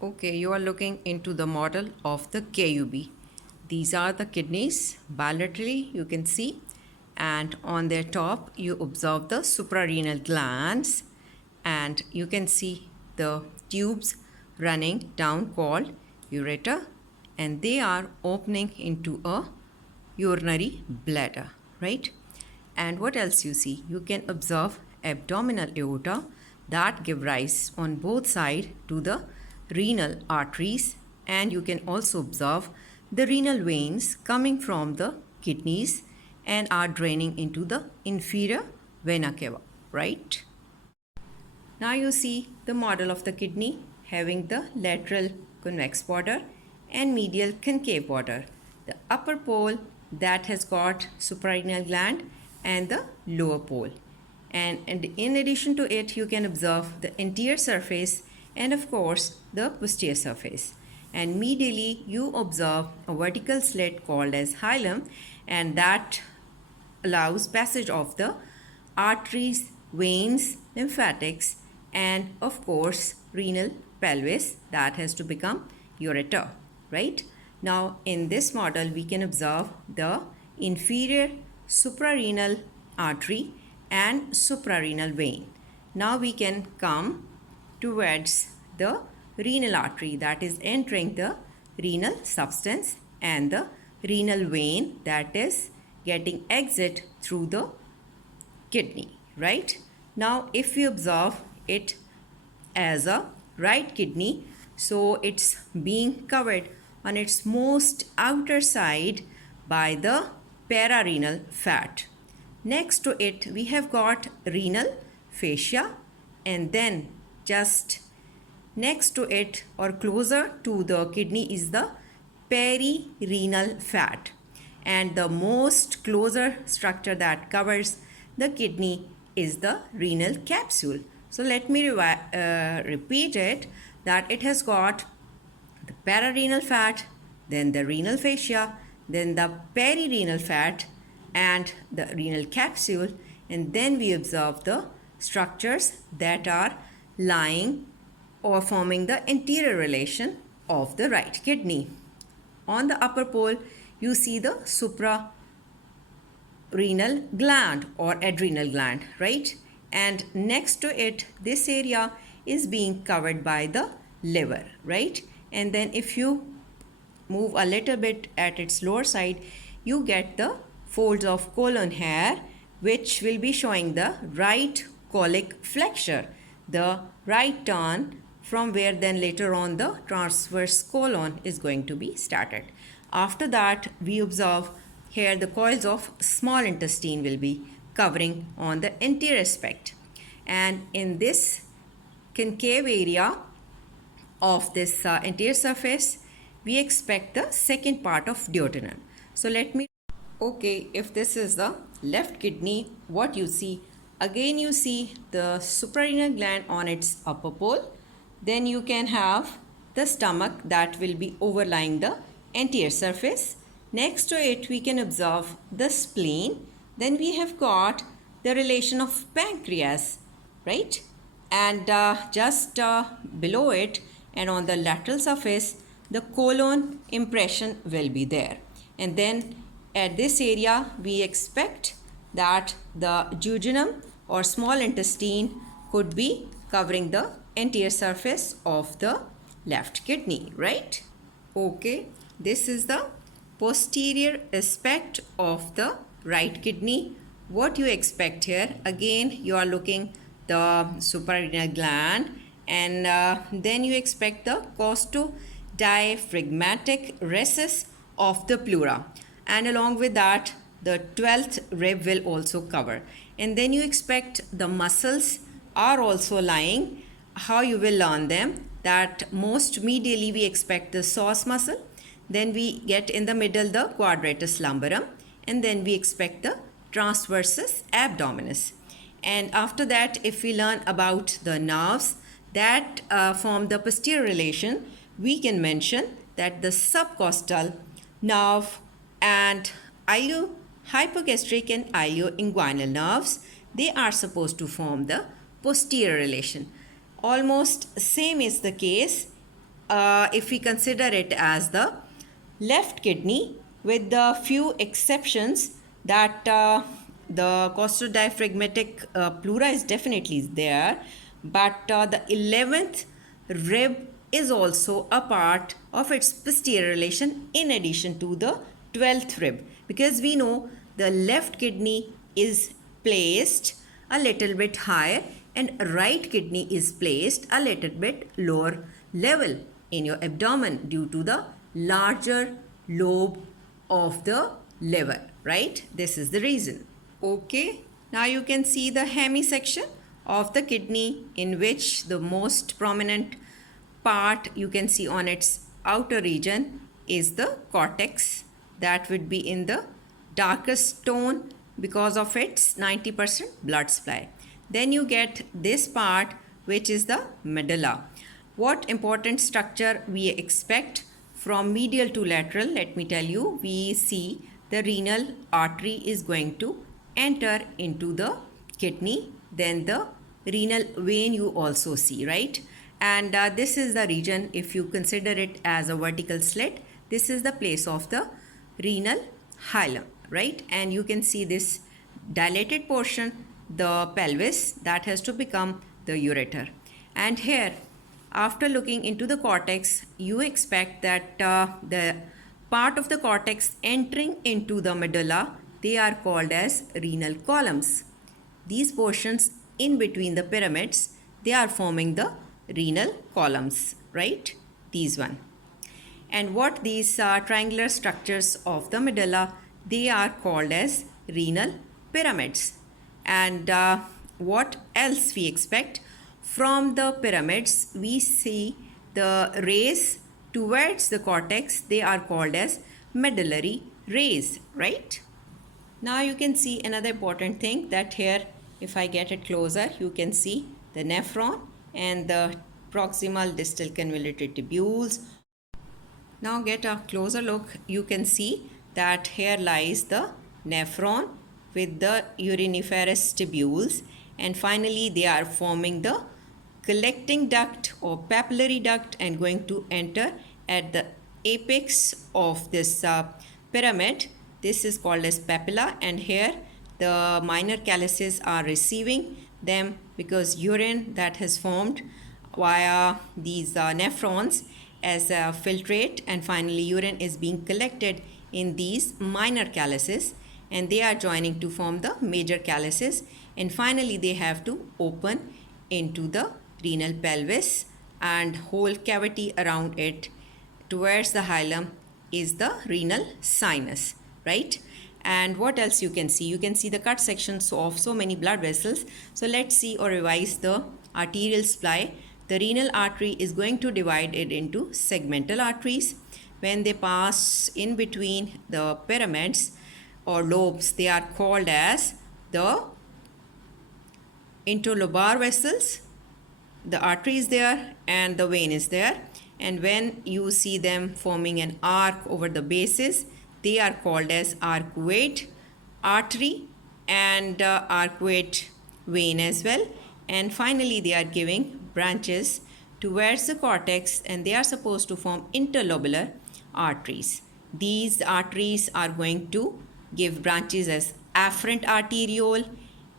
Okay, you are looking into the model of the KUB. These are the kidneys bilaterally, you can see, and on their top you observe the suprarenal glands, and you can see the tubes running down called ureter, and they are opening into a urinary bladder, right? And what else you see? You can observe abdominal aorta that give rise on both sides to the renal arteries, and you can also observe the renal veins coming from the kidneys and are draining into the inferior vena cava, right? Now you see the model of the kidney having the lateral convex border and medial concave border. The upper pole that has got suprarenal gland and the lower pole. And in addition to it, you can observe the anterior surface and of course the posterior surface. And medially, you observe a vertical slit called as hilum, and that allows passage of the arteries, veins, lymphatics, and of course renal pelvis that has to become ureter, right? Now in this model we can observe the inferior suprarenal artery and suprarenal vein. Now we can come towards the renal artery that is entering the renal substance and the renal vein that is getting exit through the kidney, right? Now if we observe it as a right kidney, so it's being covered on its most outer side by the pararenal fat. Next to it we have got renal fascia, and then just next to it or closer to the kidney is the perirenal fat, and the most closer structure that covers the kidney is the renal capsule. So let me repeat it, that it has got the pararenal fat, then the renal fascia, then the perirenal fat and the renal capsule, and then we observe the structures that are lying or forming the anterior relation of the right kidney. On the upper pole, you see the suprarenal gland or adrenal gland, right? And next to it, this area is being covered by the liver, right? And then if you move a little bit at its lower side, you get the folds of colon hair, which will be showing the right colic flexure, the right turn from where then later on the transverse colon is going to be started. After that, we observe here the coils of small intestine will be covering on the anterior aspect, and in this concave area of this anterior surface we expect the second part of duodenum. So let me, okay, if this is the left kidney, what you see, again you see the suprarenal gland on its upper pole, then you can have the stomach that will be overlying the anterior surface. Next to it we can observe the spleen, then we have got the relation of pancreas, right? And just below it and on the lateral surface, the colon impression will be there. And then at this area, we expect that the duodenum or small intestine could be covering the anterior surface of the left kidney, right? Okay, this is the posterior aspect of the right kidney. What you expect here, again you are looking the suprarenal gland, and then you expect the costodiaphragmatic recess of the pleura, and along with that the 12th rib will also cover, and then you expect the muscles are also lying. How you will learn them, that most medially we expect the psoas muscle, then we get in the middle the quadratus lumborum, and then we expect the transversus abdominis. And after that, if we learn about the nerves that form the posterior relation, we can mention that the subcostal nerve and iliohypogastric and ilioinguinal nerves, they are supposed to form the posterior relation. Almost same is the case if we consider it as the left kidney, with the few exceptions that the costodiaphragmatic pleura is definitely there, but the 11th rib is also a part of its posterior relation in addition to the 12th rib, because we know the left kidney is placed a little bit higher and right kidney is placed a little bit lower level in your abdomen due to the larger lobe of the liver, right? This is the reason. Okay, now you can see the hemisection of the kidney, in which the most prominent part you can see on its outer region is the cortex, that would be in the darkest tone because of its 90% blood supply. Then you get this part, which is the medulla. What important structure we expect from medial to lateral? Let me tell you. We see the renal artery is going to enter into the kidney. Then the renal vein you also see, right? And this is the region, if you consider it as a vertical slit, this is the place of the renal hilum, right? And you can see this dilated portion, the pelvis, that has to become the ureter. And here, after looking into the cortex, you expect that the part of the cortex entering into the medulla, they are called as renal columns. These portions in between the pyramids, they are forming the renal columns, right? These one. And what these triangular structures of the medulla, they are called as renal pyramids. And what else we expect? From the pyramids, we see the rays towards the cortex, they are called as medullary rays, right? Now you can see another important thing, that here, if I get it closer, you can see the nephron and the proximal distal convoluted tubules. Now get a closer look. You can see that here lies the nephron with the uriniferous tubules, and finally they are forming the collecting duct or papillary duct and going to enter at the apex of this pyramid. This is called as papilla, and here the minor calyces are receiving them because urine that has formed via these nephrons as a filtrate, and finally urine is being collected in these minor calyces, and they are joining to form the major calyces, and finally they have to open into the renal pelvis, and whole cavity around it towards the hilum is the renal sinus, right? And what else you can see? You can see the cut sections of so many blood vessels. So let's see or revise the arterial supply. The renal artery is going to divide it into segmental arteries. When they pass in between the pyramids or lobes, they are called as the interlobar vessels. The artery is there and the vein is there. And when you see them forming an arc over the bases, they are called as arcuate artery and arcuate vein as well. And finally, they are giving branches towards the cortex, and they are supposed to form interlobular arteries. These arteries are going to give branches as afferent arteriole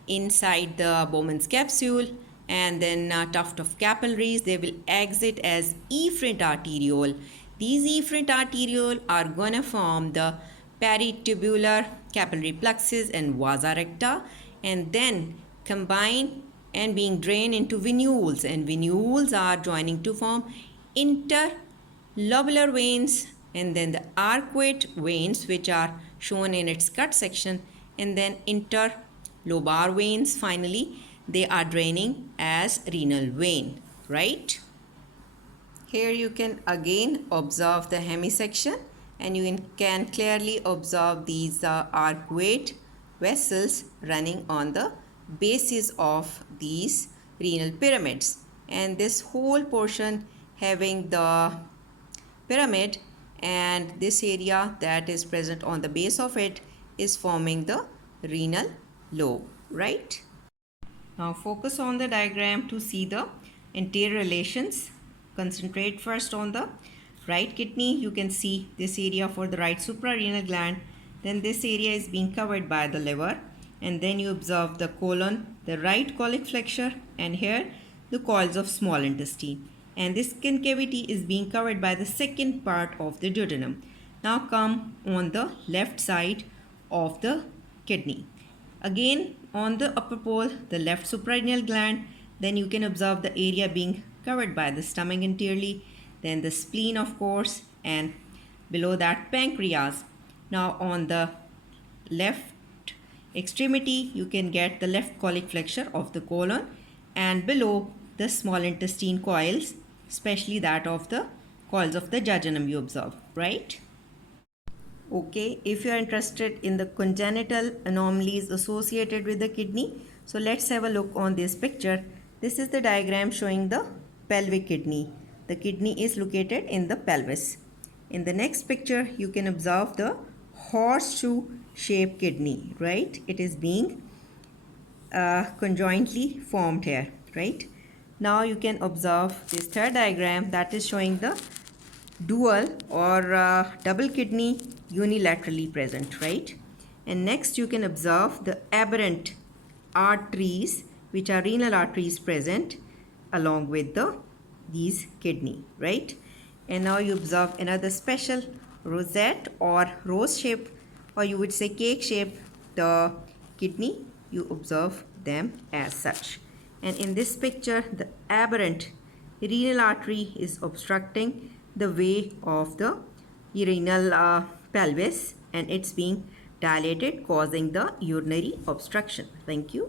inside the Bowman's capsule, and then tuft of capillaries, they will exit as efferent arteriole. These efferent arteriole are going to form the peritubular capillary plexus and vasa recta, and then combine and being drained into venules, and venules are joining to form interlobular veins, and then the arcuate veins, which are shown in its cut section, and then interlobar veins. Finally, they are draining as renal vein, right? Here you can again observe the hemisection, and you can clearly observe these arcuate vessels running on the basis of these renal pyramids, and this whole portion having the pyramid, and this area that is present on the base of it is forming the renal lobe, right? Now focus on the diagram to see the anterior relations concentrate first on the right kidney. You can see this area for the right suprarenal gland. Then this area is being covered by the liver. And then you observe the colon, the right colic flexure, and here the coils of small intestine. And this concavity is being covered by the second part of the duodenum. Now come on the left side of the kidney. Again, on the upper pole, the left suprarenal gland. Then you can observe the area being covered by the stomach entirely. Then the spleen, of course, and below that pancreas. Now on the left extremity, you can get the left colic flexure of the colon, and below the small intestine coils, especially that of the coils of the jejunum you observe, right? Okay, if you are interested in the congenital anomalies associated with the kidney, so let's have a look on this picture. This is the diagram showing the pelvic kidney. The kidney is located in the pelvis. In the next picture, you can observe the horseshoe shaped kidney, right? It is being conjointly formed here, right? Now you can observe this third diagram that is showing the dual or double kidney unilaterally present, right? And next you can observe the aberrant arteries, which are renal arteries present along with these kidney, right? And now you observe another special rosette or rose shape, or you would say cake shape, the kidney. You observe them as such. And in this picture, the aberrant renal artery is obstructing the way of the renal pelvis, and it's being dilated, causing the urinary obstruction. Thank you.